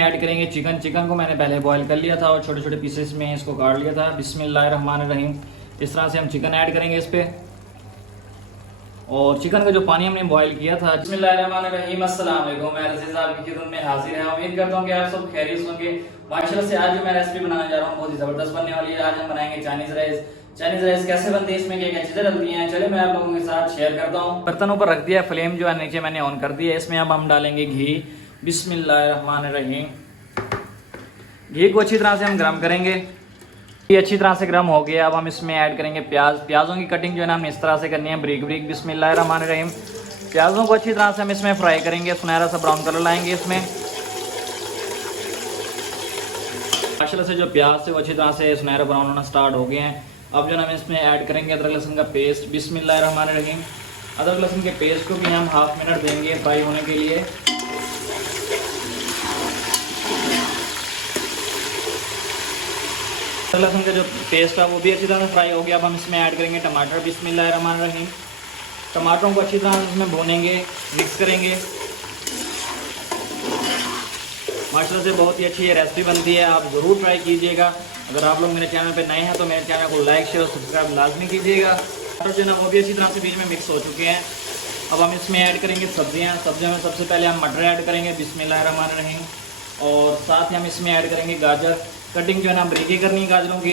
Add करेंगे chicken को मैंने पहले बॉईल कर लिया था और छोटे छोटे पीसेस में इसको काट लिया था। बिस्मिल्लाहिर्रहमानिर्रहीम। इस तरह से हम चिकन ऐड करेंगे इस पे, और चिकन का जो पानी हमने बॉईल किया था। बिस्मिल्लाहिर्रहमानिर्रहीम। अस्सलाम वालेकुम, मैं रज़ीज़ आपकी खिदमत में हाजिर है। उम्मीद करता हूँ कि आप सब खैरियत होंगे। माशाल्लाह से आज जो मैं रेसिपी बनाने जा रहा हूँ बहुत ही ज़बरदस्त बनने वाली है। आज हम बनाएंगे चाइनीज़ राइस। चाइनीज़ राइस कैसे बनती है, इसमें क्या क्या चीज़ें डलती हैं, चले मैं आप लोगों के साथ शेयर करता हूँ। बर्तनों पर रख दिया, फ्लेम जो है नीचे मैंने ऑन कर दिया है। इसमें अब हम डालेंगे घी। बिस्मिल्लाहिर्रहमानिर्रहीम। घी को अच्छी तरह से हम गर्म करेंगे। ये अच्छी तरह से गर्म हो गया। अब हम इसमें ऐड करेंगे प्याज। प्याज़ों की कटिंग जो है ना हमें इस तरह से करनी है, ब्रीक ब्रीक। बिस्मिल्लाहिर्रहमानिर्रहीम। प्याज़ों को अच्छी तरह से हम इसमें फ्राई करेंगे, सुनहरा सा ब्राउन कलर लाएंगे इसमें। माशाल्लाह से जो प्याज से वो अच्छी तरह से सुनहरा ब्राउन होना स्टार्ट हो गए हैं। अब जो है हम इसमें ऐड करेंगे अदरक लहसुन का पेस्ट। बिस्मिल्लाहिर्रहमानिर्रहीम। अदरक लहसुन के पेस्ट को भी हम हाफ मिनट देंगे फ्राई होने के लिए। लहसुन का जो पेस्ट है वो भी अच्छी तरह से फ्राई हो गया। अब हम इसमें ऐड करेंगे टमाटर। बिस्मिल्लाहिर्रहमानिर्रहीम। टमाटरों को अच्छी तरह से इसमें भूनेंगे, मिक्स करेंगे। माशाल्लाह से बहुत ही अच्छी ये रेसिपी बनती है, आप ज़रूर ट्राई कीजिएगा। अगर आप लोग मेरे चैनल पे नए हैं तो मेरे चैनल को लाइक शेयर और सब्सक्राइब लाजमी कीजिएगा। टमाटर जो है ना वो भी अच्छी तरह से बीच में मिक्स हो चुके हैं। अब हम इसमें ऐड करेंगे सब्जियों में सबसे पहले हम मटर ऐड करेंगे। बिस्मिल्लाहिर्रहमानिर्रहीम। और साथ ही हम इसमें ऐड करेंगे गाजर। कटिंग जो है ना ब्रीकी करनी है गाजरों की,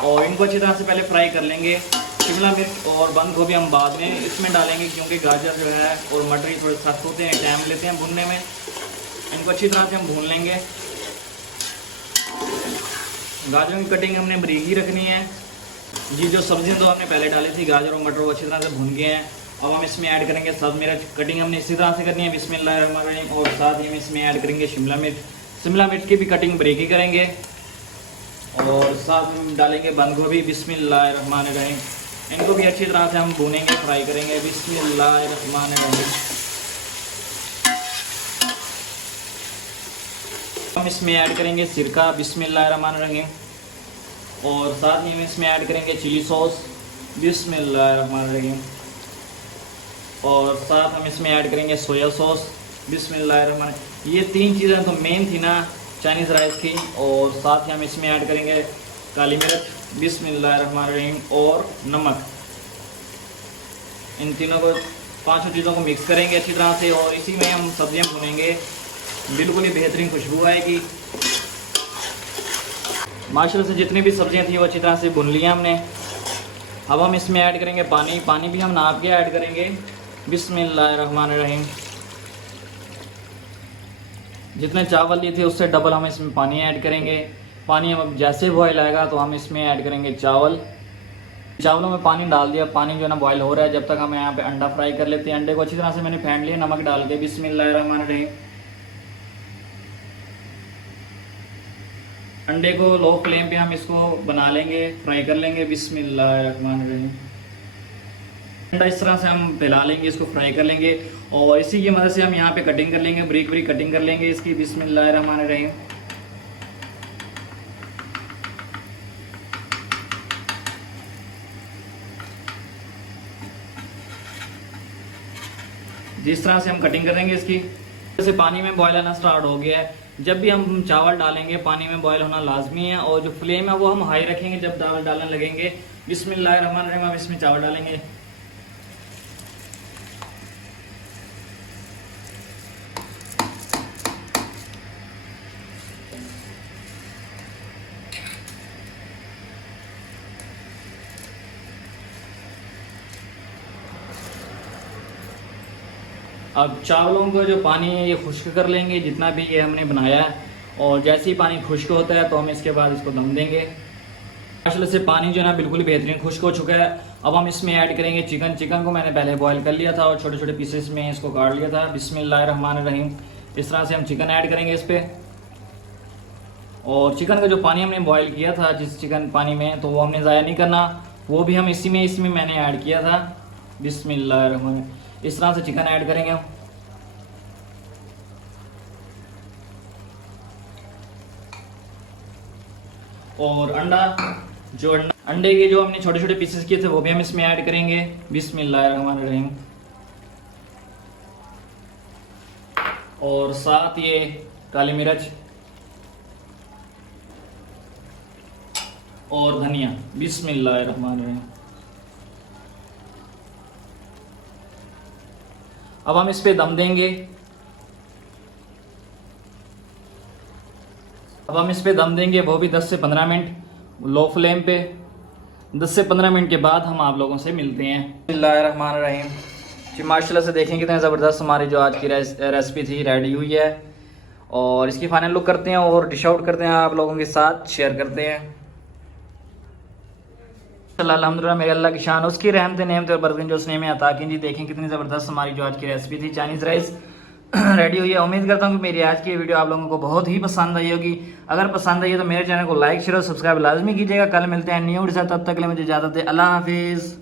और इनको अच्छी तरह से पहले फ्राई कर लेंगे। शिमला मिर्च और बंद गोभी हम बाद में इसमें डालेंगे, क्योंकि गाजर जो है और मटर ही थोड़े सख्त होते हैं, टाइम लेते हैं भूनने में। इनको अच्छी तरह से हम भून लेंगे। गाजरों की कटिंग हमने ब्रीकी रखनी है जी। जो सब्जियां तो हमने पहले डाली थी, गाजर और मटर वो अच्छी तरह से भून गए हैं। अब हम इसमें ऐड करेंगे सब मिर्च। कटिंग हमने इसी तरह से करनी है। बिस्मिल्लाहिर्रहमानिर्रहीम। और साथ ही हम इसमें ऐड करेंगे शिमला मिर्च। शिमला मिर्च की भी कटिंग ब्रीकी करेंगे। और साथ में डालेंगे बंद गोभी। बिस्मिल्लाहिर्रहमानिर्रहीम। इनको भी अच्छी तरह से हम भूनेंगे, फ्राई करेंगे। बिस्मिल्लाहिर्रहमानिर्रहीम। हम इसमें ऐड करेंगे सिरका। बिस्मिल्लाहिर्रहमानिर्रहीम। और साथ ही हम इसमें ऐड करेंगे चिली सॉस। बिस्मिल्लाहिर्रहमानिर्रहीम। और साथ हम इसमें ऐड करेंगे सोया सॉस। बिस्मिल्लाहिर्रहमानिर्रहीम। ये तीन चीज़ें तो मेन थी ना चाइनीज़ राइस की। और साथ ही हम इसमें ऐड करेंगे काली मिर्च। बिस्मिल्लाहिर्रहमानिर्रहीम। और नमक। इन तीनों को, पांचों चीज़ों को मिक्स करेंगे अच्छी तरह से, और इसी में हम सब्जियां भुनेंगे। बिल्कुल ही बेहतरीन खुशबू आएगी। माशाल्लाह से जितनी भी सब्जियां थी वो अच्छी तरह से भुन लिया हमने। अब हम इसमें ऐड करेंगे पानी। पानी भी हम नाप के ऐड करेंगे। बिस्मिल्लाहिर्रहमानिर्रहीम। जितने चावल लिए थे उससे डबल हम इसमें पानी ऐड करेंगे। पानी अब जैसे बॉयल आएगा तो हम इसमें ऐड करेंगे चावल। चावलों में पानी डाल दिया, पानी जो है ना बॉयल हो रहा है। जब तक हम यहाँ पे अंडा फ्राई कर लेते हैं। अंडे को अच्छी तरह से मैंने फेंट लिया नमक डाल के। बिस्मिल्लाहिर्रहमानिर्रहीम। अंडे को लो फ्लेम पे हम इसको बना लेंगे, फ्राई कर लेंगे। बिस्मिल्लाहिर्रहमानिर्रहीम। अंडा इस तरह से हम फैला लेंगे, इसको फ्राई कर लेंगे, और इसी की मदद से हम यहाँ पे कटिंग कर लेंगे, ब्रीक ब्रीक कटिंग कर लेंगे इसकी। बिस्मिल्लाहिर्रहमानिर्रहीम। जिस तरह से हम कटिंग करेंगे इसकी, जैसे पानी में बॉयल आना स्टार्ट हो गया है। जब भी हम चावल डालेंगे पानी में बॉयल होना लाजमी है, और जो फ्लेम है वो हम हाई रखेंगे जब चावल डालने लगेंगे। बिस्मिल्लाहिर्रहमानिर्रहीम। हम इसमें चावल डालेंगे। अब चावलों का जो पानी है ये खुश्क कर लेंगे, जितना भी ये हमने बनाया है। और जैसे ही पानी खुश्क होता है तो हम इसके बाद इसको दम देंगे। माशाल्लाह से पानी जो है ना बिल्कुल बेहतरीन खुश्क हो चुका है। अब हम इसमें ऐड करेंगे चिकन। चिकन को मैंने पहले बॉईल कर लिया था और छोटे छोटे पीसेस में इसको काट लिया था। बिस्मिल्लाहिर्रहमानिर्रहीम। इस तरह से हम चिकन ऐड करेंगे इस पर। और चिकन का जो पानी हमने बॉईल किया था जिस चिकन पानी में, तो वो हमने ज़ाया नहीं करना, वो भी हम इसी में मैंने ऐड किया था। बिस्मिल्लाहिर्रहमानिर्रहीम। इस तरह से चिकन ऐड करेंगे हम। और अंडे के जो हमने छोटे छोटे पीसेस किए थे वो भी हम इसमें ऐड करेंगे। बिस्मिल्लाहिर्रहमानिर्रहीम। और साथ ये काली मिर्च। और धनिया। बिस्मिल्लाहिर्रहमानिर्रहीम। अब हम इस पे दम देंगे। वो भी 10 से 15 मिनट लो फ्लेम पे। 10 से 15 मिनट के बाद हम आप लोगों से मिलते हैं। बिस्मिल्लाहिर्रहमानिर्रहीम जी, माशाल्लाह से देखें कितने ज़बरदस्त हमारी जो आज की रेसिपी थी रेडी हुई है। और इसकी फाइनल लुक करते हैं और डिश आउट करते हैं, आप लोगों के साथ शेयर करते हैं। अल्हम्दुलिल्लाह, मेरे अल्लाह की शान उसकी रहमत नेमत और बरकत जो उसने हमें अता की। जी देखें कितनी ज़बरदस्त हमारी जो आज की रेसिपी थी चाइनीज़ राइस रेडी हुई है। उम्मीद करता हूँ कि मेरी आज की वीडियो आप लोगों को बहुत ही पसंद आई होगी। अगर पसंद आई है तो मेरे चैनल को लाइक शेयर और सब्सक्राइब लाजमी कीजिएगा। कल मिलते हैं न्यू वीडियो, तब तक के लिए मुझे इजाज़त है। अल्लाह हाफिज़।